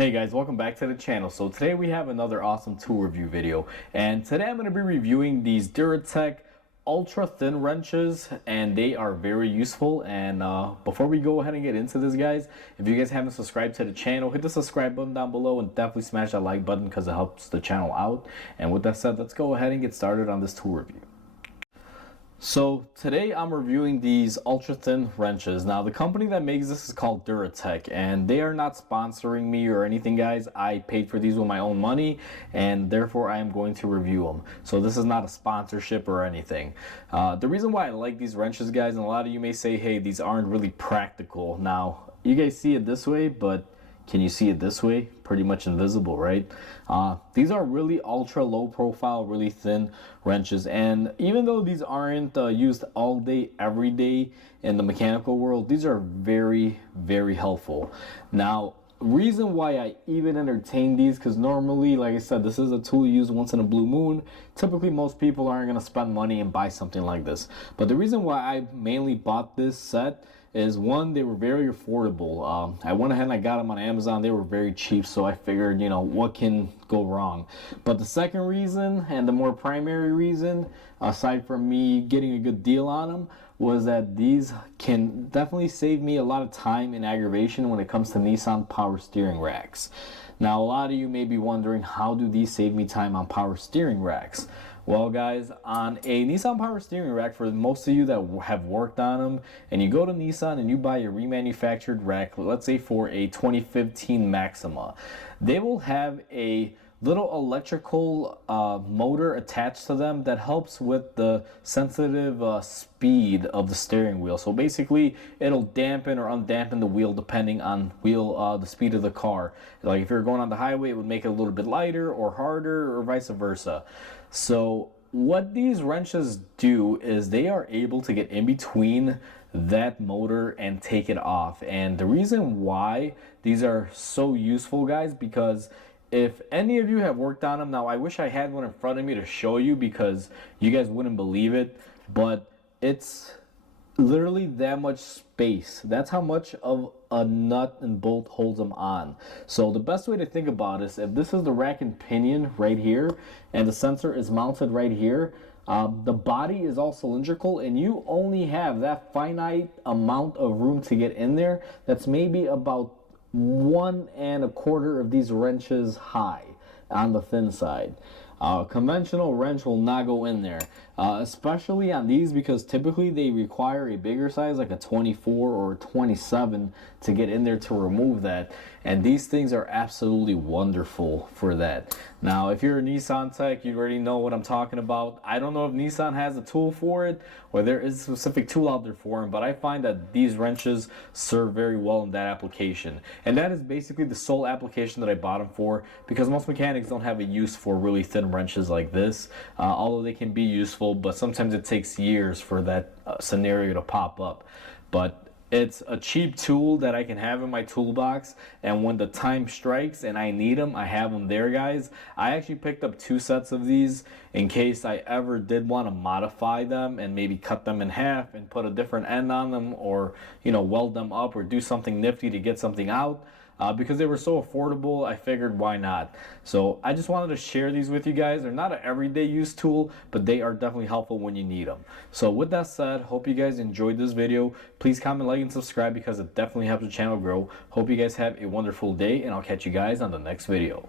Hey guys, welcome back to the channel. So today we have another awesome tool review video, and today I'm going to be reviewing these Tech ultra thin wrenches, and they are very useful. And before we go ahead and get into this, guys, if you guys haven't subscribed to the channel, hit the subscribe button down below and definitely smash that like button because it helps the channel out. And with that said, let's go ahead and get started on this tool review. So today I'm reviewing these ultra thin wrenches. Now the company that makes this is called Tech, and they are not sponsoring me or anything, guys. I paid for these with my own money, and therefore I am going to review them. So this is not a sponsorship or anything. The reason why I like these wrenches, guys, and a lot of you may say, hey, these aren't really practical. Now you guys see it this way, but can you see it this way? Pretty much invisible, right? These are really ultra low profile, really thin wrenches, and even though these aren't used all day, every day in the mechanical world, these are very, very helpful. Now, reason why I even entertain these, because normally, like I said, this is a tool used once in a blue moon. Typically most people aren't going to spend money and buy something like this, but the reason why I mainly bought this set is, one, they were very affordable. I went ahead and I got them on Amazon. They were very cheap, so I figured, you know, what can go wrong? But the second reason, and the more primary reason, aside from me getting a good deal on them, was that these can definitely save me a lot of time and aggravation when it comes to Nissan power steering racks. Now, a lot of you may be wondering, how do these save me time on power steering racks? Well, guys, on a Nissan power steering rack, for most of you that have worked on them, and you go to Nissan and you buy a remanufactured rack, let's say for a 2015 Maxima, they will have a little electrical motor attached to them that helps with the sensitive speed of the steering wheel. So basically, it'll dampen or undampen the wheel depending on the speed of the car. Like if you're going on the highway, it would make it a little bit lighter or harder, or vice versa. So what these wrenches do is they are able to get in between that motor and take it off. And the reason why these are so useful, guys, because if any of you have worked on them, now I wish I had one in front of me to show you because you guys wouldn't believe it, but it's literally that much space. That's how much of a nut and bolt holds them on. So the best way to think about this, if this is the rack and pinion right here and the sensor is mounted right here, the body is all cylindrical and you only have that finite amount of room to get in there. That's maybe about 1 1/4 of these wrenches high on the thin side. Conventional wrench will not go in there, especially on these, because typically they require a bigger size, like a 24 or 27, to get in there to remove that. And these things are absolutely wonderful for that. Now, if you're a Nissan Tech, you already know what I'm talking about. I don't know if Nissan has a tool for it or there is a specific tool out there for them, but I find that these wrenches serve very well in that application. And that is basically the sole application that I bought them for, because most mechanics don't have a use for really thin wrenches like this, although they can be useful, but sometimes it takes years for that scenario to pop up. But it's a cheap tool that I can have in my toolbox, and when the time strikes and I need them, I have them there, guys. I actually picked up 2 sets of these in case I ever did want to modify them and maybe cut them in half and put a different end on them, or, you know, weld them up or do something nifty to get something out. Because they were so affordable, I figured why not. So I just wanted to share these with you guys. They're not an everyday use tool, but they are definitely helpful when you need them. So with that said, hope you guys enjoyed this video. Please comment, like, and subscribe because it definitely helps the channel grow. Hope you guys have a wonderful day, and I'll catch you guys on the next video.